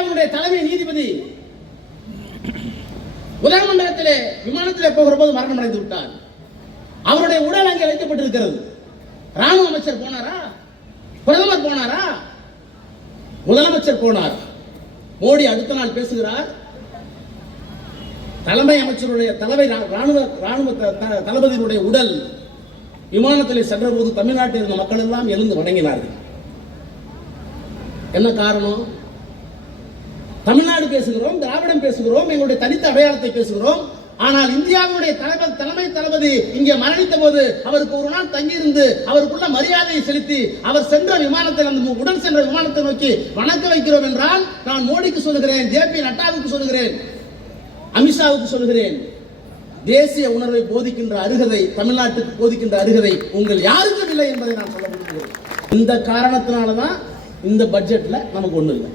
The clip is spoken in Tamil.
இந்தியாவுடைய தலைமை நீதிபதி உதகமண்டலத்திலே விமானத்திலே போகிற போது மரணம் அடைந்து விட்டார். அவருடைய உடல் அங்கே வைக்கப்பட்டிருக்கிறது. ராணுவ அமைச்சர் போனாரா? பிரதமர் போனாரா? முதலமைச்சர் போனார். மோடி அடுத்த நாள் பேசுகிறார். தலைமை அமைச்சருடைய ராணுவ தளபதியினுடைய உடல் விமானத்தில் சென்ற போது தமிழ்நாட்டில் இருந்த மக்கள் எல்லாம் எழுந்து வணங்கினார்கள். என்ன காரணம்? தமிழ்நாடு பேசுகிறோம், திராவிடம் பேசுகிறோம், எங்களுடைய தனித்த அடையாளத்தை பேசுகிறோம். ஆனால் இந்தியாவுடைய தலைமை தளபதி இங்கே மரணித்த போது அவருக்கு ஒரு நாள் தங்கியிருந்து அவருக்குள்ள மரியாதையை செலுத்தி அவர் சென்ற விமானத்தில் அந்த உடன் சென்ற விமானத்தை நோக்கி வணக்க வைக்கிறோம் என்றால் நான் மோடிக்கு சொல்லுகிறேன், JP நட்டாவுக்கு சொல்லுகிறேன், அமித்ஷாவுக்கு சொல்லுகிறேன், தேசிய உணர்வை போதிக்கின்ற அருகதை, தமிழ்நாட்டுக்கு போதிக்கின்ற அருகதை உங்கள் யாருக்கும் இல்லை என்பதை நான் சொல்ல விரும்புகிறேன். இந்த காரணத்தினாலதான் இந்த பட்ஜெட்ல நமக்கு ஒண்ணு இல்லை.